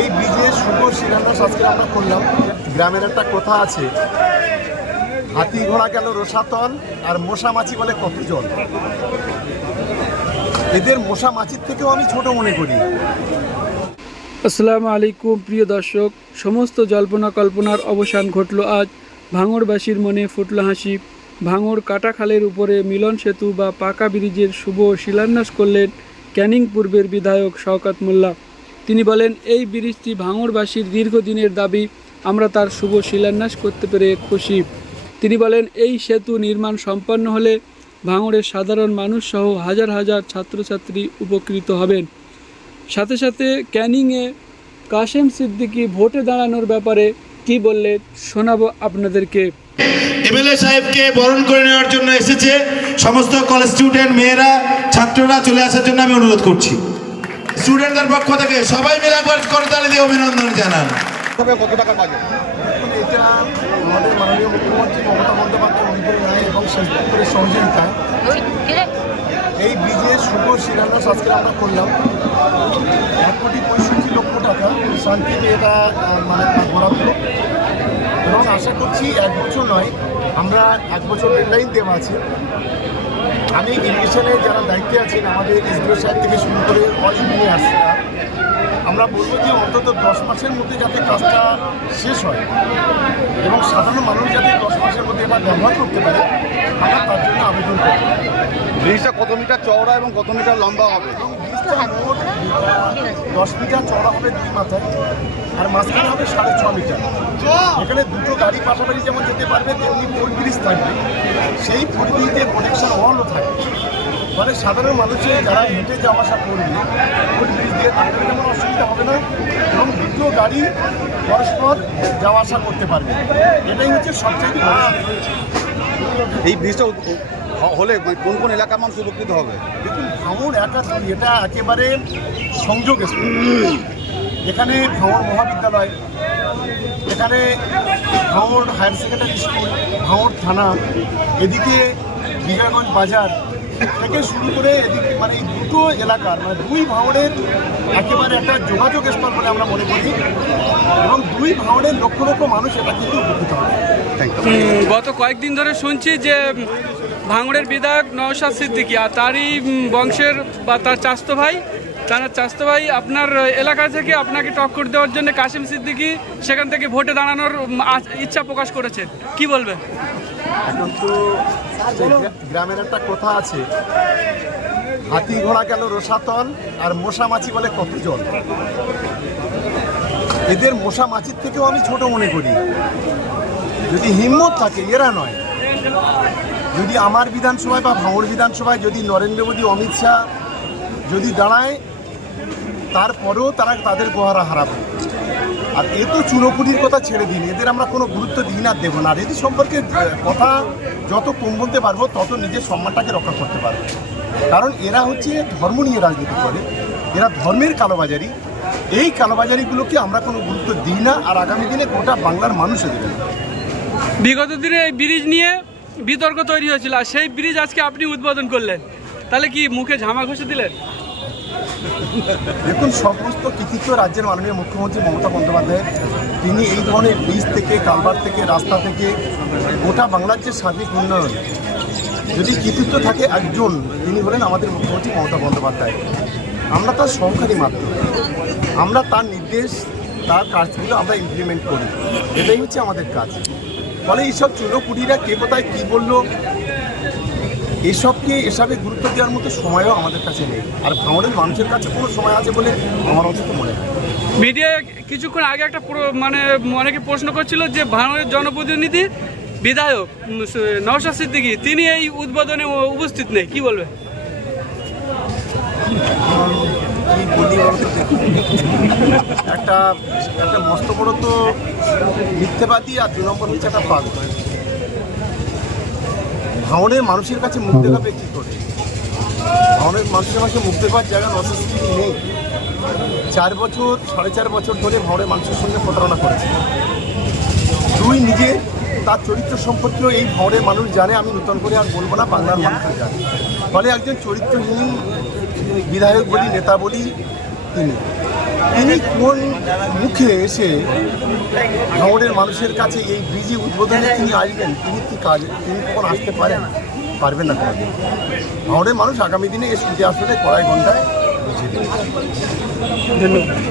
এই ব্রিজের শুভ শিলান্যাস আজকে আমরা করলাম। গ্রামের একটা কথা আছে, হাতি ঘোড়া গেল রসাতল আর মশা মাছি বলে কত জল। এদের মশা মাছির থেকেও আমি ছোট মনে করি। আসসালামু আলাইকুম, প্রিয় দর্শক। সমস্ত জল্পনা কল্পনার অবসান ঘটল আজ ভাঙড়বাসীর মনে ফুটল হাসি। ভাঙড় কাটাখালের উপরে মিলন সেতু বা পাকা ব্রিজের শুভ শিলান্যাস করলেন ক্যানিং পূর্বের বিধায়ক শওকাত মোল্লা। তিনি বলেন, এই ব্রিজটি ভাঙড়বাসীর দীর্ঘদিনের দাবি, আমরা তার শুভ শিলান্যাস করতে পেরে খুশি। তিনি বলেন, এই সেতু নির্মাণ সম্পন্ন হলে ভাঙড়ের সাধারণ মানুষ সহ হাজার হাজার ছাত্রছাত্রী উপকৃত হবেন। সাথে সাথে ক্যানিংয়ে কাশেম সিদ্দিকি ভোটে দাঁড়ানোর ব্যাপারে কি বললে শোনাবো আপনাদেরকে। এমএলএ সাহেবকে বরণ করে নেওয়ার জন্য এসেছে সমস্ত কলেজ স্টুডেন্ট, মেয়েরা, ছাত্ররা চলে আসার জন্য আমি অনুরোধ করছি। স্টুডেন্টদের পক্ষ থেকে সবাই মিলে একবার করতালি দিয়ে অভিনন্দন জানান। তবে কত টাকা এটা আমাদের মাননীয় মুখ্যমন্ত্রী মমতা বন্দ্যোপাধ্যায় অনুগ্রহ রায় এবং শেষ দপ্তরের সহযোগিতায় এই ব্রিজের শুভ শিলান্যাস আজকে আমরা করলাম। এক কোটি পঁয়ষট্টি লক্ষ টাকা শান্তিতে এটা মানে বরাদ্দ এবং আশা করছি এক বছর নয় আমরা এক বছর ডেডলাইন দেওয়া আছে। আমি ইরিগেশনে যারা দায়িত্বে আছেন, আমাদের এসডিও সাহেব থেকে শুরু করে অল ইঞ্জিনিয়ার্সরা আমরা বলব যে অন্তত দশ মাসের মধ্যে যাতে কাজটা শেষ হয় এবং সাধারণ মানুষ যাতে দশ মাসের মধ্যে এবার ব্যবহার করতে পারে, আমরা তার জন্য আবেদন করব। ব্রিজটা কত মিটার চওড়া এবং কত মিটার লম্বা হবে? দশ মিটার চড়া হবে দুই মাথায় আর মাঝখানে হবে সাড়ে ছ মিটার। এখানে দুটো গাড়ি পাশাপাশি যেমন যেতে পারবে তেমনি ব্রিজ থাকবে। সেই ব্রিজে প্রোটেকশন ওয়ালও থাকবে। ফলে সাধারণ মানুষের যারা হেঁটে যাওয়া আসা করবে ফুল ব্রিজ দিয়ে তাদের যেমন অসুবিধা হবে না এবং দুটো গাড়ি পরস্পর যাওয়া আসা করতে পারবে। এটাই হচ্ছে সবচেয়ে এই ব্রিজটা হলে মানে কোন কোন এলাকার মানুষ উপকৃত হবে? দেখুন ভাঙড় একা নয়, এটা একেবারে সংযোগ এখানে ভাঙড় মহাবিদ্যালয় এখানে ভাঙড় হায়ার সেকেন্ডারি স্কুল ভাঙড় থানা এদিকে বিজয়গঞ্জ বাজার থেকে শুরু করে এদিকে মানে এই দুটো এলাকার মানে দুই ভাঙড়ের একেবারে একটা যোগাযোগ স্থল বলে আমরা মনে করি এবং দুই ভাঙড়ের লক্ষ লক্ষ মানুষ এটা কিন্তু উপকৃত হবে। গত কয়েকদিন ধরে শুনছি যে ভাঙড়ের বিধায়ক নওশাদ সিদ্দিকী আর তারই বংশের বা তার চাস্ত ভাই তার চাস্তো ভাই আপনার এলাকা থেকে আপনাকে টক্কর দেওয়ার জন্য কাশিম সিদ্দিকী সেখান থেকে ভোটে দাঁড়ানোর ইচ্ছা প্রকাশ করেছেন কি এখন তো গ্রামের একটা কথা আছে। হাতি ঘোড়া গেল রসাতল আর মশা মাছি বলে কত জল। এদের মশা মাছির থেকেও আমি ছোট মনে করি। যদি হিম্মত থাকে, এরা নয়। যদি আমার বিধানসভায় বা ভাঙড় বিধানসভায় যদি নরেন্দ্র মোদী, অমিত শাহ যদি দাঁড়ায় তারপরেও তারা তাদের গোহারা হারাবে। আর এ তো চুনোপুটির কথা ছেড়ে দিন, এদের আমরা কোনো গুরুত্ব দিই না, দেবো না। আর এদের সম্পর্কে কথা যত কম বলতে পারব, তত নিজের সম্মানটাকে রক্ষা করতে পারব। কারণ এরা হচ্ছে ধর্ম নিয়ে রাজনীতি করে, এরা ধর্মের কালোবাজারি। এই কালোবাজারিগুলোকে আমরা কোনো গুরুত্ব দিই না, আর আগামী দিনে গোটা বাংলার মানুষও দেবে। বিগত দিনে এই ব্রিজ নিয়ে বিতর্ক তৈরি হয়েছিল, আর সেই ব্রিজ আজকে আপনি উদ্বোধন করলেন। তাহলে কি মুখে ঝামা ঘষে দিলেন? দেখুন, সমস্ত কৃতিত্ব রাজ্যের মাননীয় মুখ্যমন্ত্রী মমতা বন্দ্যোপাধ্যায়, তিনি এই ধরনের ব্রিজ থেকে কালবার থেকে, রাস্তা থেকে গোটা বাংলার যে সার্বিক উন্নয়ন, যদি কৃতিত্ব থাকে একজন, তিনি হলেন আমাদের মুখ্যমন্ত্রী মমতা বন্দ্যোপাধ্যায়। আমরা তার সহকারী মাত্র। আমরা তার নির্দেশ, তার কাজগুলো আমরা ইমপ্লিমেন্ট করি। এটাই হচ্ছে আমাদের কাজ। ফলে এইসব চুনোপুটিরা কে কোথায় কী বলল এসবকে এসবে গুরুত্ব দেওয়ার মতো সময়ও আমাদের কাছে নেই আর ভাঙড়ের মানুষের কাছে কোনো সময় আছে বলে আমার অন্তত মনে হয়। মিডিয়ায় কিছুক্ষণ আগে একটা মানে অনেকে প্রশ্ন করছিল যে ভারতের জনপ্রতিনিধি বিধায়ক নওশাদ সিদ্দিকী তিনি এই উদ্বোধনে উপস্থিত নেই কি বলবে। একটা একটা মস্ত বড় তো মিথ্যেবাদী আর দু নম্বর হচ্ছে একটা পাগ ভাঙনের মানুষের কাছে মুখ দেখাবে কী করে? ভাঙনের মানুষের কাছে মুখ দেখার জায়গা নসেসিটি নেই। চার বছর, সাড়ে চার বছর ধরে ভাঙনের মানুষের সঙ্গে প্রতারণা করেছে। দুই নিজে তার চরিত্র সম্পর্কেও এই ভাঙড়ের মানুষ জানে, আমি নতুন করে আর বলব না, বাংলার মানুষও জানে। ফলে একজন চরিত্রহীন বিধায়ক বলি, নেতা বলি তিনি। তিনি কোন মুখে এসে শহরের মানুষের কাছে এই বিজি উদ্বোধনে তিনি আসবেন? তিনি কি কাজ, তিনি কখন আসতে পারেন? পারবেন না কোনোদিন। ভাঙড়ের মানুষ আগামী দিনে এই স্মৃতি আসলে কড়াই ঘন্টায় বুঝিয়ে দেবে। ধন্যবাদ।